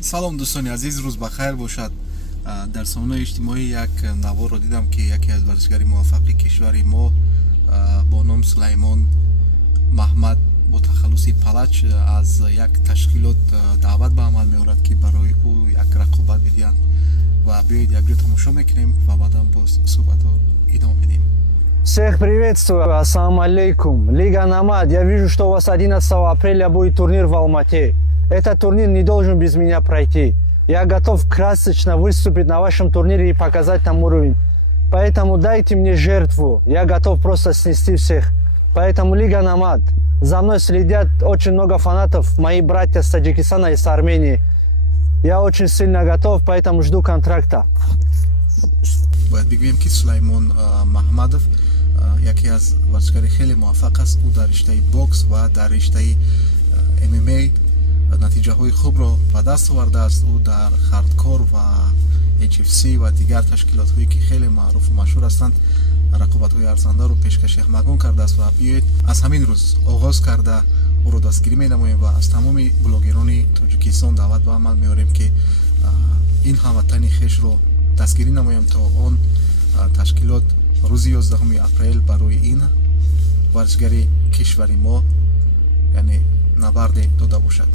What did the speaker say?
салом дӯстони азиз, рӯз ба хайр бошад. Дар сомонаи иҷтимоӣ як наворро дидам, ки яке аз варзишгари муваффақи кишвари мо бо ном Сулаймон Маҳмад бо тахаллуси палач аз як ташкилот даъват ба амал меорад, ки барои ӯ як рақобат бидиҳанд. Ва биёед якҷо тамошо мекунем ва баъдан боз суҳбатро идома медиҳем. Всех приветствую, ассаламу алейкум. Лига Намад, я вижу, что у вас 11 апреля будет турнир в Алмате. Этот турнир не должен без меня пройти. Я готов красочно выступить на вашем турнире и показать там уровень. Поэтому дайте мне жертву, я готов просто снести всех. Поэтому Лига Намад, за мной следят очень много фанатов, мои братья с Таджикистана и с Армении. Я очень сильно готов, поэтому жду контракта. бояд бигӯем, ки Сулаймон Маҳмадов яке аз варзишгари хеле муваффақ аст. Ӯ дар риштаи бокс ва дар риштаи ММА натиҷаҳои хубро ба даст овардааст. Ӯ дар хардкор ва HFC ва дигар ташкилотҳое, ки хеле маъруфу машҳур ҳастанд, рақобатҳои арзандаро пешкаши ҳамагон кардааст. Ва биёед аз ҳамин рӯз оғоз карда ӯро дастгирӣ менамоем ва аз тамоми блогерони Тоҷикистон даъват ба амал меорем, ки ин ҳамватани хешро дастгирӣ намоем, то он ташкилот рӯзи 11 апрел барои ин варзишгари кишвари мо яъне набарде дода бошад.